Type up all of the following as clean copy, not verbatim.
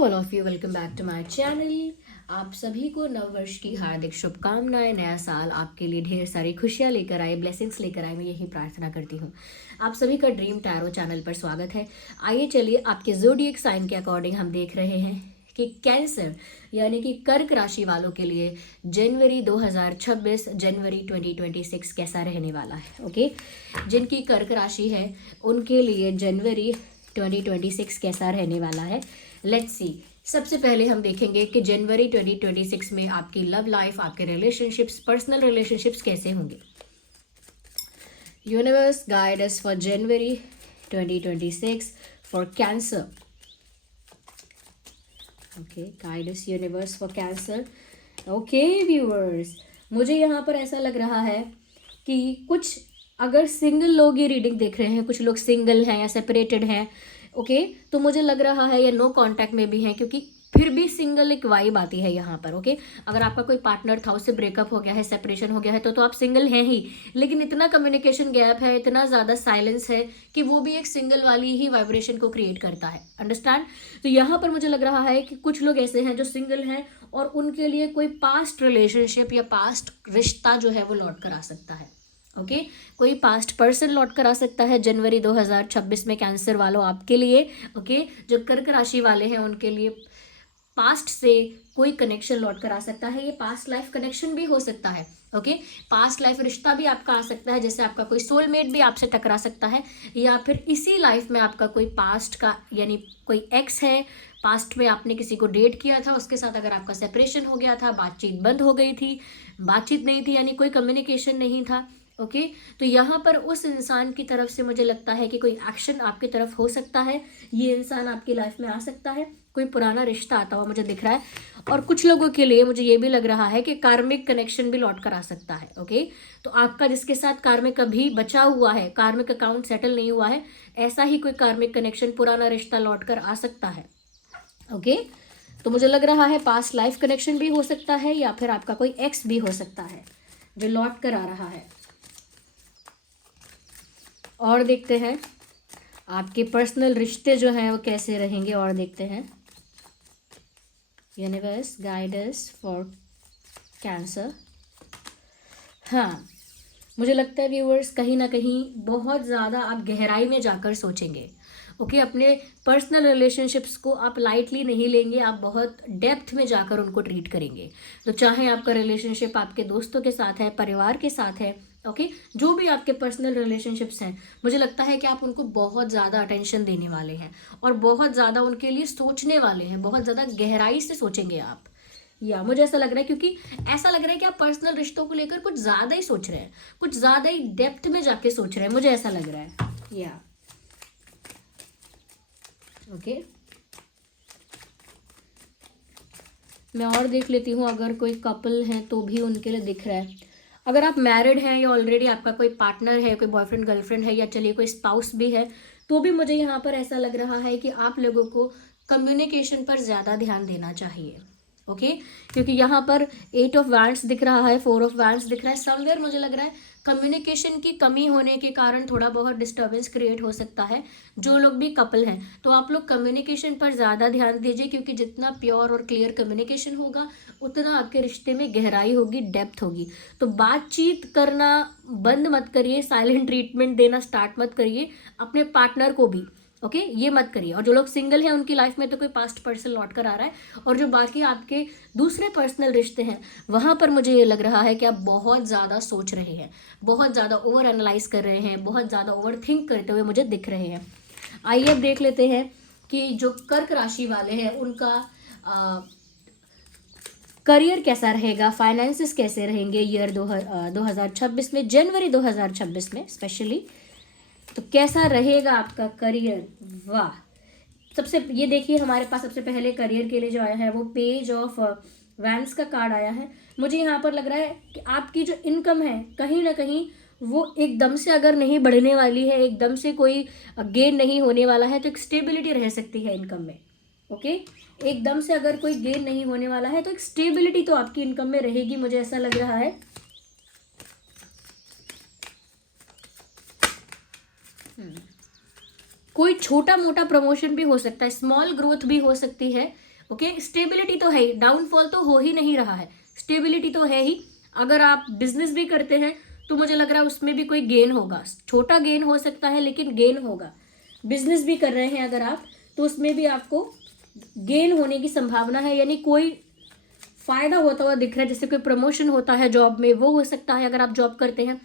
All of you, welcome back to my channel. आप सभी को नववर्ष की हार्दिक शुभकामनाएं। नया साल आपके लिए ढेर सारी खुशियां लेकर आए, ब्लेसिंग्स लेकर आए, मैं यही प्रार्थना करती हूँ। आप सभी का ड्रीम टैरो चैनल पर स्वागत है। आइए चलिए आपके ज़ोडिएक साइन के अकॉर्डिंग हम देख रहे हैं कि कैंसर यानी कि कर्क राशि वालों के लिए जनवरी 2026 जनवरी 2026 कैसा रहने वाला है। ओके, जिनकी कर्क राशि है उनके लिए जनवरी 2026 कैसा रहने वाला है। Let's see. सबसे पहले हम देखेंगे कि जनवरी 2026 में आपकी लव लाइफ, आपके रिलेशनशिप्स, पर्सनल रिलेशनशिप्स कैसे होंगे। Universe guide us for January 2026 for cancer. Okay, guide us universe for cancer. Okay viewers, मुझे यहाँ पर ऐसा लग रहा है कि कुछ अगर सिंगल लोग ये रीडिंग देख रहे हैं, कुछ लोग सिंगल हैं या सेपरेटेड हैं, ओके, तो मुझे लग रहा है या नो कांटेक्ट में भी हैं, क्योंकि फिर भी सिंगल एक वाइब आती है यहाँ पर। ओके, अगर आपका कोई पार्टनर था, उससे ब्रेकअप हो गया है, सेपरेशन हो गया है, तो आप सिंगल हैं ही, लेकिन इतना कम्युनिकेशन गैप है, इतना ज़्यादा साइलेंस है कि वो भी एक सिंगल वाली ही वाइब्रेशन को क्रिएट करता है। अंडरस्टैंड? तो यहाँ पर मुझे लग रहा है कि कुछ लोग ऐसे हैं जो सिंगल हैं और उनके लिए कोई पास्ट रिलेशनशिप या पास्ट रिश्ता जो है वो लौट कर आ सकता है। ओके, कोई पास्ट पर्सन लौट कर आ सकता है जनवरी 2026 में कैंसर वालों आपके लिए। ओके, जो कर्क राशि वाले हैं उनके लिए पास्ट से कोई कनेक्शन लौट कर आ सकता है। ये पास्ट लाइफ कनेक्शन भी हो सकता है। ओके, पास्ट लाइफ रिश्ता भी आपका आ सकता है, जैसे आपका कोई सोलमेट भी आपसे टकरा सकता है, या फिर इसी लाइफ में आपका कोई पास्ट का यानी कोई एक्स है, पास्ट में आपने किसी को डेट किया था, उसके साथ अगर आपका सेपरेशन हो गया था, बातचीत बंद हो गई थी, बातचीत नहीं थी यानी कोई कम्युनिकेशन नहीं था। ओके, तो यहाँ पर उस इंसान की तरफ से मुझे लगता है कि कोई एक्शन आपकी तरफ हो सकता है। ये इंसान आपकी लाइफ में आ सकता है, कोई पुराना रिश्ता आता हुआ मुझे दिख रहा है। और कुछ लोगों के लिए मुझे ये भी लग रहा है कि कार्मिक कनेक्शन भी लौट कर आ सकता है। ओके, तो आपका जिसके साथ कार्मिक अभी बचा हुआ है, कार्मिक अकाउंट सेटल नहीं हुआ है, ऐसा ही कोई कार्मिक कनेक्शन, पुराना रिश्ता लौट कर आ सकता है। ओके, तो मुझे लग रहा है पास्ट लाइफ कनेक्शन भी हो सकता है, या फिर आपका कोई एक्स भी हो सकता है जो लौट कर आ रहा है। और देखते हैं आपके पर्सनल रिश्ते जो हैं वो कैसे रहेंगे, और देखते हैं। Universe guide us for cancer. हाँ, मुझे लगता है व्यूअर्स कहीं ना कहीं बहुत ज़्यादा आप गहराई में जाकर सोचेंगे। ओके, अपने पर्सनल रिलेशनशिप्स को आप लाइटली नहीं लेंगे, आप बहुत डेप्थ में जाकर उनको ट्रीट करेंगे। तो चाहे आपका रिलेशनशिप आपके दोस्तों के साथ है, परिवार के साथ है, ओके, जो भी आपके पर्सनल रिलेशनशिप्स हैं, मुझे लगता है कि आप उनको बहुत ज़्यादा अटेंशन देने वाले हैं और बहुत ज़्यादा उनके लिए सोचने वाले हैं, बहुत ज़्यादा गहराई से सोचेंगे आप। या मुझे ऐसा लग रहा है, क्योंकि ऐसा लग रहा है कि आप पर्सनल रिश्तों को लेकर कुछ ज़्यादा ही सोच रहे हैं, कुछ ज़्यादा ही डेप्थ में जाके सोच रहे हैं, मुझे ऐसा लग रहा है। या ओके, मैं और देख लेती हूँ, अगर कोई कपल है तो भी उनके लिए दिख रहा है। अगर आप मैरिड हैं या ऑलरेडी आपका कोई पार्टनर है, कोई बॉयफ्रेंड गर्लफ्रेंड है, या चलिए कोई स्पाउस भी है, तो भी मुझे यहाँ पर ऐसा लग रहा है कि आप लोगों को कम्युनिकेशन पर ज़्यादा ध्यान देना चाहिए। ओके, क्योंकि यहाँ पर 8 ऑफ वैंड्स दिख रहा है, 4 ऑफ वैंड्स दिख रहा है। समवेयर मुझे लग रहा है कम्युनिकेशन की कमी होने के कारण थोड़ा बहुत डिस्टर्बेंस क्रिएट हो सकता है। जो लोग भी कपल हैं तो आप लोग कम्युनिकेशन पर ज़्यादा ध्यान दीजिए, क्योंकि जितना प्योर और क्लियर कम्युनिकेशन होगा उतना आपके रिश्ते में गहराई होगी, डेप्थ होगी। तो बातचीत करना बंद मत करिए, साइलेंट ट्रीटमेंट देना स्टार्ट मत करिए अपने पार्टनर को भी। ओके, ये मत करिए। और जो लोग सिंगल हैं उनकी लाइफ में तो कोई पास्ट पर्सन लौट कर आ रहा है, और जो बाकी आपके दूसरे पर्सनल रिश्ते हैं वहाँ पर मुझे ये लग रहा है कि आप बहुत ज़्यादा सोच रहे हैं, बहुत ज़्यादा ओवर एनालाइज कर रहे हैं, बहुत ज़्यादा ओवर थिंक करते हुए मुझे दिख रहे हैं। आइए अब देख लेते हैं कि जो कर्क राशि वाले हैं उनका करियर कैसा रहेगा, फाइनेंसेस कैसे रहेंगे ईयर 2026 में, जनवरी 2026 में स्पेशली। तो कैसा रहेगा आपका करियर। वाह, सबसे ये देखिए, हमारे पास सबसे पहले करियर के लिए जो आया है वो पेज ऑफ वैंड्स का कार्ड आया है। मुझे यहाँ पर लग रहा है कि आपकी जो इनकम है कहीं ना कहीं वो एकदम से अगर नहीं बढ़ने वाली है, एकदम से कोई गेन नहीं होने वाला है, तो एक स्टेबिलिटी रह सकती है इनकम में। ओके, एकदम से अगर कोई गेन नहीं होने वाला है तो एक स्टेबिलिटी तो आपकी इनकम में रहेगी, मुझे ऐसा लग रहा है। कोई छोटा मोटा प्रमोशन भी हो सकता है, स्मॉल ग्रोथ भी हो सकती है, ओके, स्टेबिलिटी तो है ही, डाउनफॉल तो हो ही नहीं रहा है, स्टेबिलिटी तो है ही। अगर आप बिजनेस भी करते हैं तो मुझे लग रहा है उसमें भी कोई गेन होगा, छोटा गेन हो सकता है लेकिन गेन होगा। बिजनेस भी कर रहे हैं अगर आप, तो उसमें भी आपको गेन होने की संभावना है, यानी कोई फायदा होता हुआ दिख रहा है, जैसे कोई प्रमोशन होता है जॉब में, वो हो सकता है। अगर आप जॉब करते हैं,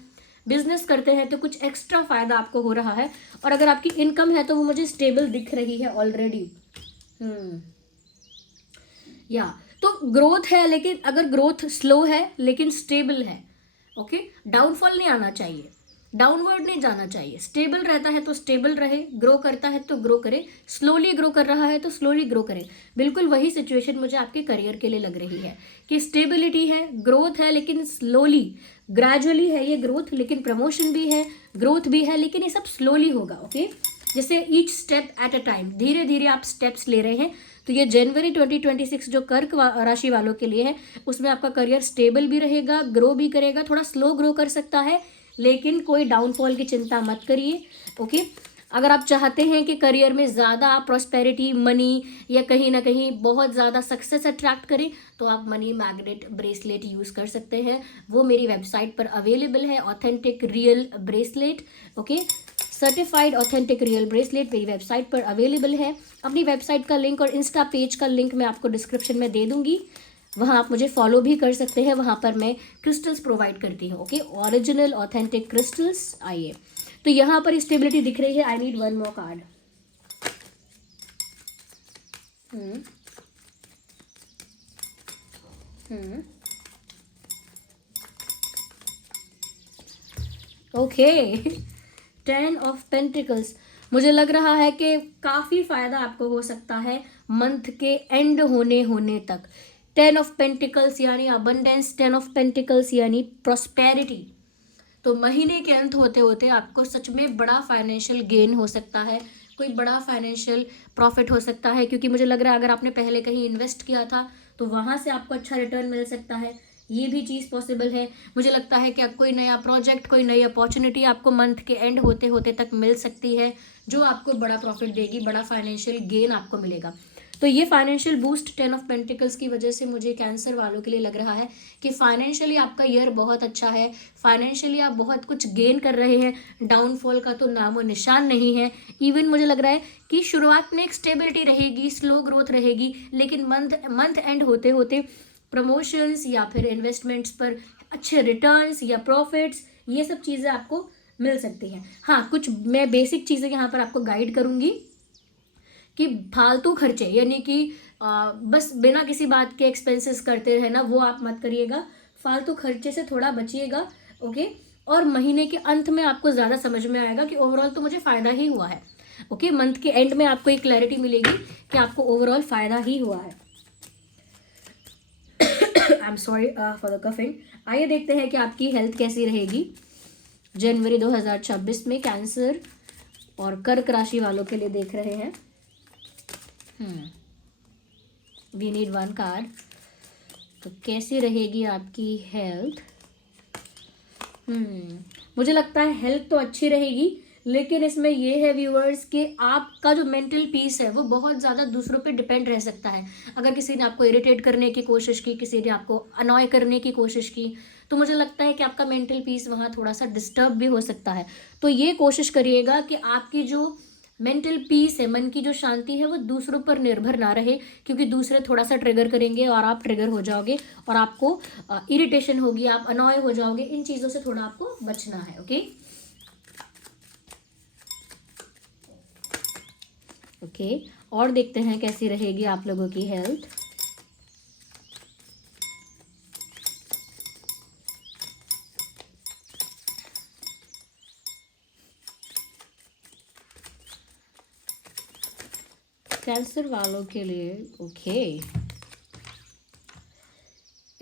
बिजनेस करते हैं, तो कुछ एक्स्ट्रा फायदा आपको हो रहा है। और अगर आपकी इनकम है तो वो मुझे स्टेबल दिख रही है ऑलरेडी। या तो ग्रोथ है, लेकिन अगर ग्रोथ स्लो है लेकिन स्टेबल है, ओके, डाउनफॉल नहीं आना चाहिए, डाउनवर्ड नहीं जाना चाहिए, स्टेबल रहता है तो स्टेबल रहे, ग्रो करता है तो ग्रो करे, स्लोली ग्रो कर रहा है तो स्लोली ग्रो करे। बिल्कुल वही सिचुएशन मुझे आपके करियर के लिए लग रही है कि स्टेबिलिटी है, ग्रोथ है लेकिन स्लोली, ग्रेजुअली है ये ग्रोथ, लेकिन प्रमोशन भी है, ग्रोथ भी है, लेकिन ये सब स्लोली होगा। ओके, जैसे each step at a time, धीरे धीरे आप स्टेप्स ले रहे हैं। तो ये जनवरी 2026 जो कर्क राशि वालों के लिए है, उसमें आपका करियर स्टेबल भी रहेगा, ग्रो भी करेगा, थोड़ा स्लो ग्रो कर सकता है, लेकिन कोई डाउनफॉल की चिंता मत करिए। ओके, अगर आप चाहते हैं कि करियर में ज़्यादा प्रॉस्पेरिटी, मनी या कहीं ना कहीं बहुत ज़्यादा सक्सेस अट्रैक्ट करें, तो आप मनी मैग्नेट ब्रेसलेट यूज़ कर सकते हैं। वो मेरी वेबसाइट पर अवेलेबल है, authentic real bracelet. Okay, certified authentic real bracelet मेरी वेबसाइट पर अवेलेबल है। अपनी वेबसाइट का लिंक और इंस्टा पेज का लिंक मैं आपको डिस्क्रिप्शन में दे दूंगी, वहाँ आप मुझे फॉलो भी कर सकते हैं। वहाँ पर मैं क्रिस्टल्स प्रोवाइड करती हूँ। Okay, original authentic crystals. आइए, तो यहाँ पर स्टेबिलिटी दिख रही है। I need one more card. Okay, 10 of pentacles. मुझे लग रहा है कि काफ़ी फायदा आपको हो सकता है मंथ के एंड होने तक। 10 ऑफ पेंटिकल्स यानी अबंडेंस, 10 ऑफ पेंटिकल्स यानी प्रॉस्पेरिटी। तो महीने के अंत होते होते आपको सच में बड़ा फाइनेंशियल गेन हो सकता है, कोई बड़ा फाइनेंशियल प्रॉफिट हो सकता है, क्योंकि मुझे लग रहा है अगर आपने पहले कहीं इन्वेस्ट किया था तो वहाँ से आपको अच्छा रिटर्न मिल सकता है, ये भी चीज़ पॉसिबल है। मुझे लगता है कि अब कोई नया प्रोजेक्ट, कोई नई अपॉर्चुनिटी आपको मंथ के एंड होते होते तक मिल सकती है, जो आपको बड़ा प्रॉफिट देगी, बड़ा फाइनेंशियल गेन आपको मिलेगा। तो ये फाइनेंशियल बूस्ट 10 ऑफ पेंटिकल्स की वजह से मुझे कैंसर वालों के लिए लग रहा है कि फाइनेंशियली आपका ईयर बहुत अच्छा है, फाइनेंशियली आप बहुत कुछ गेन कर रहे हैं, डाउनफॉल का तो नामो निशान नहीं है। इवन मुझे लग रहा है कि शुरुआत में एक स्टेबिलिटी रहेगी, स्लो ग्रोथ रहेगी, लेकिन मंथ एंड होते होते प्रमोशंस या फिर इन्वेस्टमेंट्स पर अच्छे रिटर्न्स या प्रॉफिट्स, ये सब चीज़ें आपको मिल सकती हैं। हाँ, कुछ मैं बेसिक चीज़ें यहाँ पर आपको गाइड करूँगी कि फालतू खर्चे, यानी कि बस बिना किसी बात के एक्सपेंसेस करते रहना, वो आप मत करिएगा। फालतू खर्चे से थोड़ा बचिएगा। ओके, और महीने के अंत में आपको ज़्यादा समझ में आएगा कि ओवरऑल तो मुझे फ़ायदा ही हुआ है। ओके, मंथ के एंड में आपको एक क्लैरिटी मिलेगी कि आपको ओवरऑल फ़ायदा ही हुआ है। I am sorry for the coughing. आइए देखते हैं कि आपकी हेल्थ कैसी रहेगी जनवरी 2026 में। कैंसर और कर्क राशि वालों के लिए देख रहे हैं। We need one card. तो कैसी रहेगी आपकी हेल्थ? मुझे लगता है हेल्थ तो अच्छी रहेगी, लेकिन इसमें ये है व्यूअर्स कि आपका जो मेंटल पीस है वो बहुत ज़्यादा दूसरों पे डिपेंड रह सकता है। अगर किसी ने आपको इरिटेट करने की कोशिश की, किसी ने आपको अनॉय करने की कोशिश की, तो मुझे लगता है कि आपका मेंटल पीस वहाँ थोड़ा सा डिस्टर्ब भी हो सकता है। तो ये कोशिश करिएगा कि आपकी जो मेंटल पीस है, मन की जो शांति है, वो दूसरों पर निर्भर ना रहे, क्योंकि दूसरे थोड़ा सा ट्रिगर करेंगे और आप ट्रिगर हो जाओगे और आपको इरिटेशन होगी, आप अनॉय हो जाओगे। इन चीज़ों से थोड़ा आपको बचना है। ओके, और देखते हैं कैसी रहेगी आप लोगों की हेल्थ। कैंसर वालों के लिए ओके,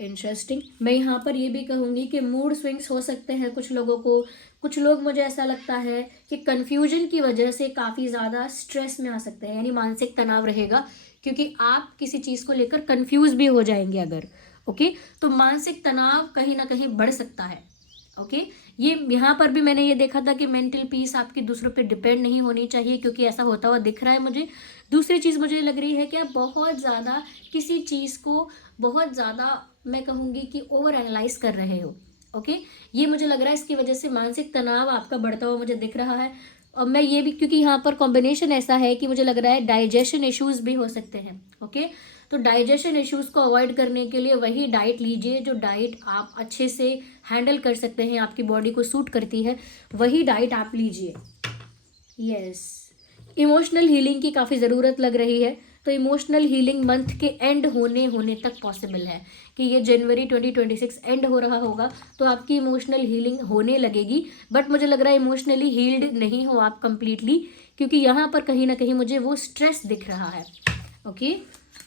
इंटरेस्टिंग। मैं यहाँ पर ये भी कहूँगी कि मूड स्विंग्स हो सकते हैं कुछ लोगों को। कुछ लोग, मुझे ऐसा लगता है कि कन्फ्यूजन की वजह से काफ़ी ज़्यादा स्ट्रेस में आ सकते हैं, यानी मानसिक तनाव रहेगा, क्योंकि आप किसी चीज़ को लेकर कन्फ्यूज़ भी हो जाएंगे अगर। ओके, तो मानसिक तनाव कहीं ना कहीं बढ़ सकता है। ओके, ये यहाँ पर भी मैंने ये देखा था कि मेंटल पीस आपकी दूसरों पे डिपेंड नहीं होनी चाहिए, क्योंकि ऐसा होता हुआ दिख रहा है मुझे। दूसरी चीज़ मुझे लग रही है कि आप बहुत ज़्यादा किसी चीज़ को बहुत ज़्यादा, मैं कहूँगी कि ओवर एनालाइज कर रहे हो। ओके, ये मुझे लग रहा है इसकी वजह से मानसिक तनाव आपका बढ़ता हुआ मुझे दिख रहा है। और मैं ये भी, क्योंकि यहाँ पर कॉम्बिनेशन ऐसा है कि मुझे लग रहा है डाइजेशन इश्यूज भी हो सकते हैं। ओके, तो डाइजेशन इश्यूज को अवॉइड करने के लिए वही डाइट लीजिए जो डाइट आप अच्छे से हैंडल कर सकते हैं, आपकी बॉडी को सूट करती है, वही डाइट आप लीजिए। यस, इमोशनल हीलिंग की काफ़ी ज़रूरत लग रही है, तो इमोशनल हीलिंग मंथ के एंड होने तक पॉसिबल है कि ये जनवरी 2026 एंड हो रहा होगा तो आपकी इमोशनल हीलिंग होने लगेगी। बट मुझे लग रहा है इमोशनली हील्ड नहीं हो आप कंप्लीटली, क्योंकि यहाँ पर कहीं ना कहीं मुझे वो स्ट्रेस दिख रहा है। ओके,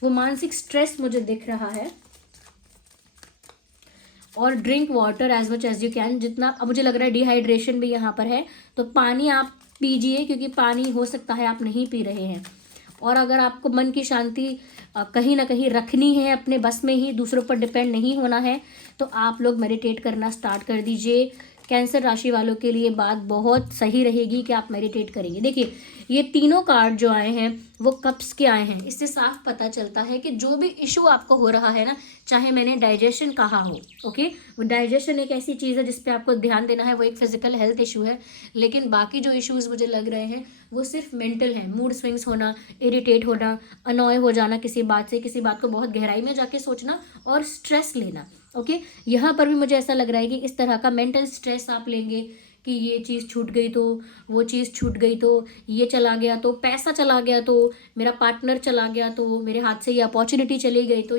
वो मानसिक स्ट्रेस मुझे दिख रहा है। और drink water as much as you can, जितना, अब मुझे लग रहा है डिहाइड्रेशन भी यहाँ पर है, तो पानी आप पीजिए, क्योंकि पानी हो सकता है आप नहीं पी रहे हैं। और अगर आपको मन की शांति कहीं ना कहीं रखनी है, अपने बस में ही, दूसरों पर डिपेंड नहीं होना है, तो आप लोग मेडिटेट करना स्टार्ट कर दीजिए। कैंसर राशि वालों के लिए बात बहुत सही रहेगी कि आप मेडिटेट करेंगे। देखिए, ये तीनों कार्ड जो आए हैं वो कप्स के आए हैं। इससे साफ पता चलता है कि जो भी इशू आपको हो रहा है ना, चाहे मैंने डाइजेशन कहा हो, ओके, वो डाइजेशन एक ऐसी चीज़ है जिस पे आपको ध्यान देना है, वो एक फिजिकल हेल्थ इशू है। लेकिन बाकी जो इश्यूज मुझे लग रहे हैं वो सिर्फ मेंटल है। मूड स्विंग्स होना, इरिटेट होना, अनॉय हो जाना किसी बात से, किसी बात को बहुत गहराई में जाके सोचना और स्ट्रेस लेना। ओके, यहाँ पर भी मुझे ऐसा लग रहा है कि इस तरह का मेंटल स्ट्रेस आप लेंगे कि ये चीज़ छूट गई तो, वो चीज़ छूट गई तो, ये चला गया तो, पैसा चला गया तो, मेरा पार्टनर चला गया तो, मेरे हाथ से ये अपॉर्चुनिटी चली गई तो,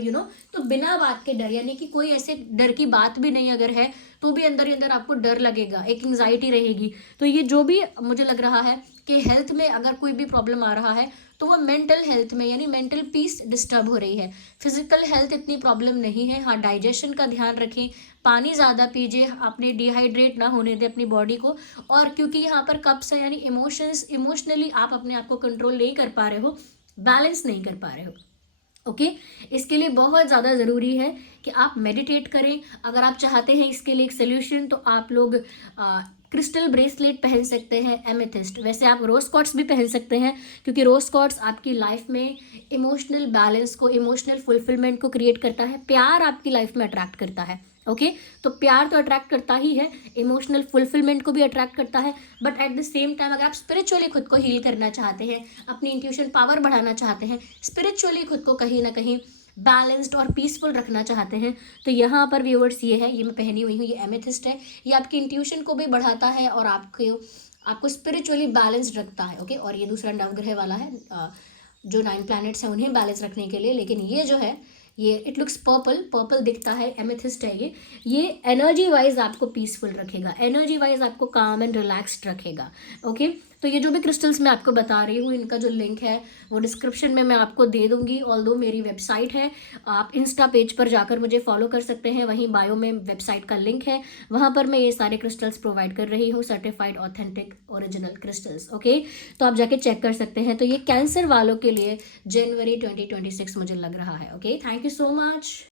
तो बिना बात के डर, यानी कि कोई ऐसे डर की बात भी नहीं अगर है तो भी अंदर ही अंदर आपको डर लगेगा, एक एंग्जाइटी रहेगी। तो ये जो भी मुझे लग रहा है कि हेल्थ में अगर कोई भी प्रॉब्लम आ रहा है तो वो मेंटल हेल्थ में, यानी मेंटल पीस डिस्टर्ब हो रही है। फिजिकल हेल्थ इतनी प्रॉब्लम नहीं है। हाँ, डाइजेशन का ध्यान रखें, पानी ज़्यादा पीजिए, आपने डिहाइड्रेट ना होने दें अपनी बॉडी को। और क्योंकि यहाँ पर कप्स है, यानी इमोशनली आप अपने आप को कंट्रोल नहीं कर पा रहे हो, बैलेंस नहीं कर पा रहे हो। ओके, इसके लिए बहुत ज़्यादा ज़रूरी है कि आप मेडिटेट करें। अगर आप चाहते हैं इसके लिए एक सोल्यूशन, तो आप लोग क्रिस्टल ब्रेसलेट पहन सकते हैं, एमेथिस्ट। वैसे आप रोज क्वार्ट्स भी पहन सकते हैं, क्योंकि रोज क्वार्ट्स आपकी लाइफ में इमोशनल बैलेंस को, इमोशनल फुलफिलमेंट को क्रिएट करता है। प्यार आपकी लाइफ में अट्रैक्ट करता है। ओके, तो प्यार तो अट्रैक्ट करता ही है, इमोशनल फुलफिलमेंट को भी अट्रैक्ट करता है। But at the same time अगर आप स्पिरिचुअली खुद को हील करना चाहते हैं, अपनी इंट्यूशन पावर बढ़ाना चाहते हैं, स्पिरिचुअली खुद को कहीं ना कहीं बैलेंस्ड और पीसफुल रखना चाहते हैं, तो यहाँ पर व्यूअर्स ये है, ये मैं पहनी हुई हूँ, ये एमेथिस्ट है। ये आपकी इंट्यूशन को भी बढ़ाता है और आपको स्पिरिचुअली बैलेंस्ड रखता है। ओके, और ये दूसरा नवग्रह वाला है, जो 9 प्लैनेट्स हैं उन्हें बैलेंस रखने के लिए। लेकिन ये जो है, ये इट लुक्स पर्पल दिखता है, एमेथिस्ट है ये एनर्जी वाइज आपको पीसफुल रखेगा, एनर्जी वाइज आपको काम एंड रिलैक्स्ड रखेगा। ओके, तो ये जो भी क्रिस्टल्स मैं आपको बता रही हूँ, इनका जो लिंक है वो डिस्क्रिप्शन में मैं आपको दे दूंगी। ऑल्दो मेरी वेबसाइट है, आप इंस्टा पेज पर जाकर मुझे फॉलो कर सकते हैं, वहीं बायो में वेबसाइट का लिंक है, वहाँ पर मैं ये सारे क्रिस्टल्स प्रोवाइड कर रही हूँ, certified authentic original crystals. Okay, तो आप जाके चेक कर सकते हैं। तो ये कैंसर वालों के लिए जनवरी 2026 मुझे लग रहा है। Okay, thank you so much.